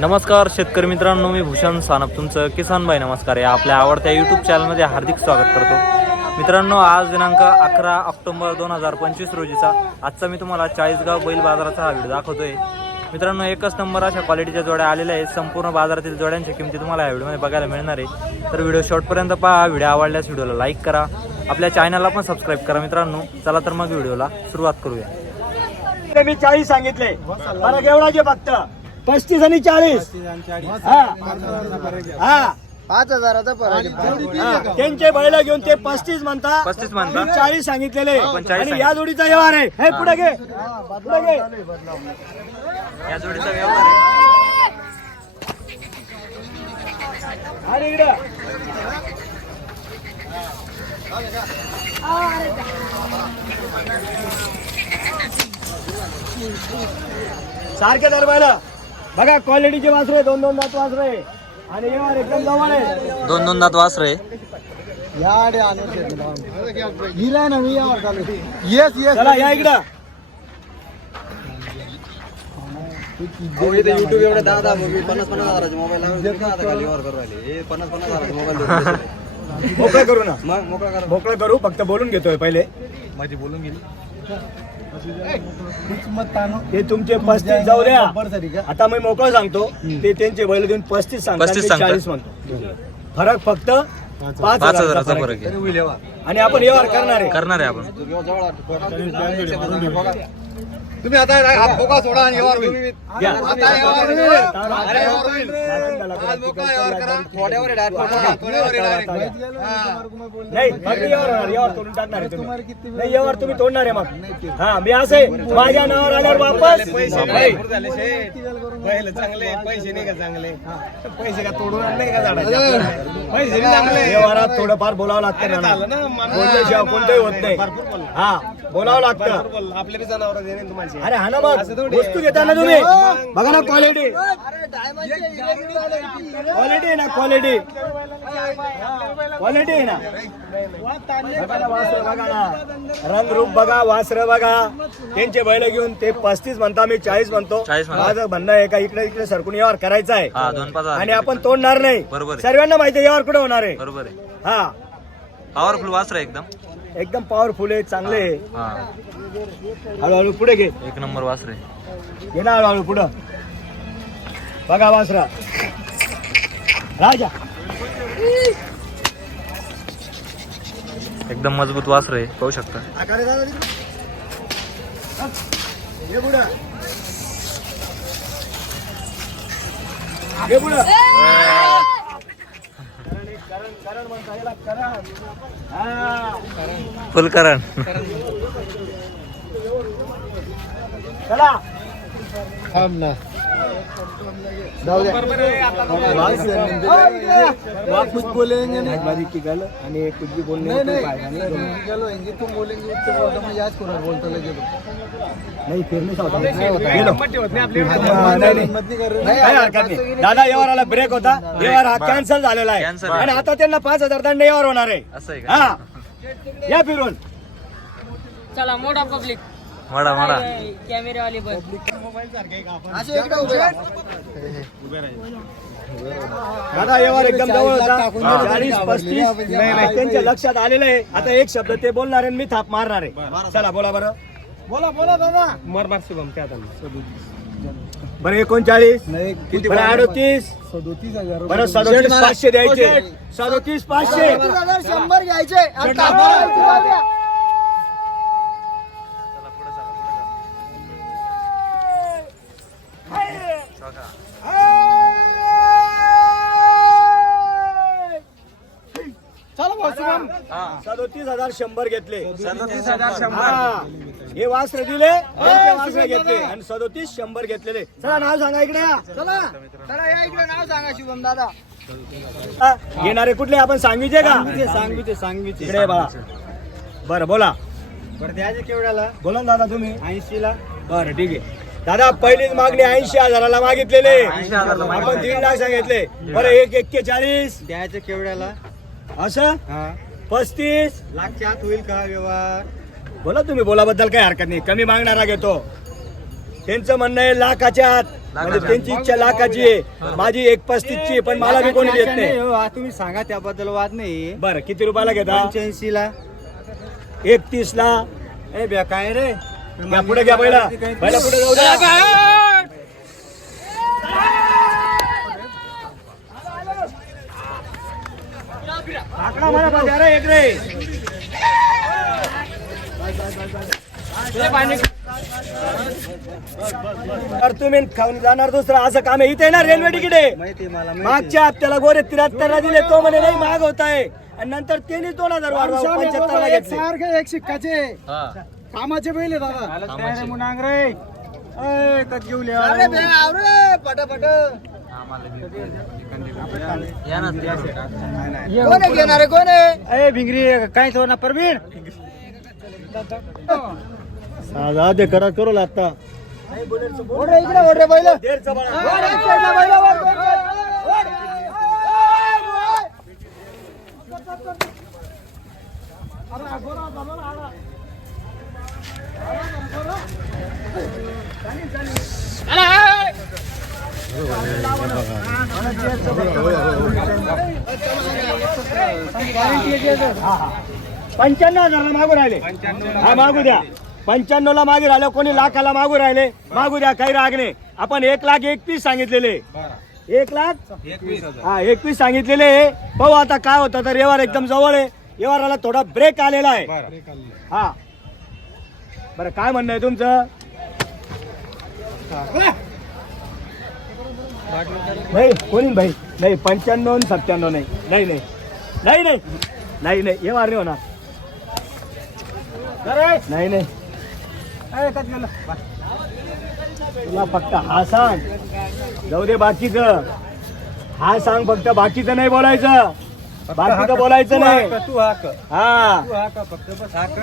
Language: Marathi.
नमस्कार शेतकरी मित्रांनो मी भूषण सानप. तुमचं किसान भाई नमस्कार. या आपल्या आवडत्या यूट्यूब चॅनलमध्ये हार्दिक स्वागत करतो. मित्रांनो आज दिनांक अकरा ऑक्टोबर दोन हजार पंचवीस रोजीचा. आजचा मी तुम्हाला चाळीसगाव बैल बाजाराचा हा व्हिडिओ दाखवतोय. मित्रांनो एकच नंबर अशा क्वालिटीच्या जोड्या आलेल्या आहेत. संपूर्ण बाजारातील जोड्यांच्या किमती तुम्हाला या व्हिडिओमध्ये बघायला मिळणार आहे. तर व्हिडिओ शॉर्टपर्यंत पहा. व्हिडिओ आवडल्यास व्हिडिओला लाईक करा. आपल्या चॅनलला पण सबस्क्राईब करा मित्रांनो. चला तर मग व्हिडिओला सुरुवात करूया. ते मी चाळीस सांगितले. मला एवढाच आहे फक्त. पस्तीस आणि चाळीस. हा. हा. पाच हजाराचा फरक. हा. त्यांचे बैल घेऊन ते पस्तीस म्हणता. 35 म्हणता. मी चाळीस सांगितलेले. आपण 40 आणि या जोडीचा व्यवहार आहे. हे पुढे घे. पुढे घे. या जोडीचा व्यवहार आहे. अरे इकडं. सारखे दरबायला बघा क्वालिटीचे वासरू आहे दोन दोन दात वासरू आहे. आणि एकदम जवळ आहे. दोन दोन दात वासर आहे. या आडे आणून ठेवले. हिला ना मी यावर चालू येस येस चला या इकडं. युट्यूब एवढे दहा दहा मोबाईल पन्नास पन्नास हजाराचे मोबाईल करू राहिले. हे पन्नास पन्नास हजाराचे मोबाईल मोकळं करू ना. मग मोकळा करा. मोकळं करू फक्त बोलून घेतोय पहिले. माझी बोलून गेली. मत तानो ते तुमचे पस्तीस जाऊ द्या. आता मी मोकळं सांगतो. ते त्यांचे बैल देऊन पस्तीस सांगतात 35 मी सांगतात. चाळीस म्हणतो. फरक फक्त पाच पाच हजाराचा फरक आहे. आणि आपण व्यवहार करणार आहे. करणार आहे आपण. तुम्ही आता हा फोका सोडा आणि व्यवहार होईल. घ्या. आता व्यवहार होईल. अरे व्यवहार होईल. नाही आज व्यवहार करा. थोड्यावर आहे direct. फोका, थोड्यावर आहे direct. हा. व्यवहार होणार व्यवहार तोडून टाकणार आहे तुम्ही. नाही व्यवहार तुम्ही तोडणार आहे मग. हा मी असे माझ्या नावावर आल्यावर वापस. नाही. व्यवहारात थोडंफार बोलावं लागतं ना. बोलल्याशिवाय कोणतंही होत नाही. हा बोलावं लागतं. अरे हा ना मग वस्तू घेताना तुम्ही. बघा. ना क्वालिटी क्वालिटी आहे ना क्वालिटी क्वालिटी आहे ना. बघा ना वासरं बघा ना. रंगरूप बघा वासर बघा. त्यांचे बैल घेऊन ते पस्तीस म्हणता मी चाळीस म्हणतो. 40 म्हणता. माझं म्हणणं आहे का इकडे इकडे सरकून व्यवहार करायचा आहे. हा आणि आपण तोडणार नाही. सर्वांना माहिती आहे व्यवहार कुठे होणार आहे. बरोबर आहे. हा. पॉवरफुल वासर एकदम. एकदम पॉवरफुल आहे चांगले आहे. हा. हळूहळू पुढे घे. एक नंबर वासर. घे ना हळूहळू पुढं. बघा वासरा. राजा. एकदम मजबूत वासर आहे पाहू शकता. पुढं. एक, करण करण म्हणता याला करण हा फुल करण. चला. थांब ना. जाऊ द्या आप कुछ बोलेंगे नहीं. की गल आणि कुछ भी बोलणे नहीं नहीं चलो हिंदी तुम बोलेंगे उससे बोलता मैं याद करो बोलता लगे नाही फिर नाही होता नहीं हा, हरकत नाही दादा व्यवहाराला ब्रेक होता. व्यवहार हा कॅन्सल झालेला आहे. आणि आता त्यांना पाच हजार दंड व्यवहार होणार आहे. असं आहे का? हा. या फिरून. चला मोठा पब्लिक मडा मडा कॅमेरे वाली बस असे इकडे उभे राहा. दादा व्यवहार एकदम जवळ होता. चाळीस पस्तीस. त्यांच्या लक्षात आलेलं आहे. आता एक शब्द ते बोलणार आहे आणि मी थाप मारणार आहे. चला बोला बरं. बोला बोला दादा. बरं एकोणचाळीस. नाही किती बरं अडोतीस. सदोतीस हजार बरं सदोतीस पाचशे द्यायचे. सदोतीस पाचशे. हजार शंभर घ्यायचे. सदोतीस हजार शंभर घेतले. सदोतीस हजार हा. हे वासरे दिले वासरे घेतले. आणि सदोतीस शंभर घेतलेले. चला नाव सांगा इकडे या. चला. चला या इकडे नाव सांगा शुभम दादा. येणारे कुठले? आपण सांगवीचे का? सांगवीचे सांगवीचे इकडे ये बाळा. बरं बोला. बरं द्यायचे केवढ्याला? बोला ना दादा तुम्ही. ऐंशी ला बरं ठीक आहे. दादा पहिलीच मागणी ऐंशी हजाराला मागितलेले. 80,000 ला आपण दीड लाख सांगितले. बरं एक एक्केचाळीस. द्यायचे केवढ्याला? असं? हा. पस्तीस. लाखच्या आत होईल का व्यवहार? बोला तुम्ही बोलाबद्दल काही हरकत नाही. कमी मागणारा घेतो. त्यांचं म्हणणं आहे लाखाच्या आत म्हणजे त्यांची इच्छा लाखाची आहे. माझी एक पस्तीसची पण मला बी कोणी देत नाही. हो, तुम्ही सांगा त्याबद्दल वाद नाही. बरं किती रुपयाला घेता? पंच्याऐंशी ला एकतीस ला ए बे काय रे. पुढे घ्या पहिला. पहिला पुढे जाऊ द्या आकडा मला पाहिजे, अरे एक रे तर तुम्ही खाऊन जाणार दुसरं. असं काम आहे. इथे ना रेल्वे तिकीट आहे माहिती मला मागच्या हप्त्याला गोरे त्र्याहत्तर दिले. तो म्हणे नाही महाग होत आहे आणि नंतर त्यांनी दोन हजार वाढवा पंच्याहत्तर ला घेतले. सारखे एक शिक्काचे. कामाचे पहिले दादा. मुनांग रे ए, कोण घेणार? आहे कोण आहे? भिंगरी काय तो ना परवीण साधा ते करा करू लागता. ओढ रे इकडे ओढ रे पहिलं पंच्याण्णव हजारला मागू राहिले. हा मागू द्या. पंच्याण्णव ला मागे राहिले कोणी लाखाला मागू राहिले मागू द्या काही राग नाही. आपण एक लाख एकवीस सांगितलेले. एक लाख? हा एकवीस सांगितलेले. पाहू आता काय होतं तर येवार एकदम जवळ आहे. येवाराला थोडा ब्रेक आलेला आहे. हा. बरं काय म्हणणं आहे तुमचं? नाही कोणी भाई. नाही पंच्याण्णव सत्त्याण्णव नाही. नाही नाही. नाही नाही. नाही नाही. व्यवहार नाही होणार. नाही नाही. तुला फक्त हा सांग. जाऊ दे बाकीच. हा सांग फक्त बाकीचं नाही बोलायचं. बाकीचं बोलायचं नाही. तू हा तू हाक फक्त बस हाक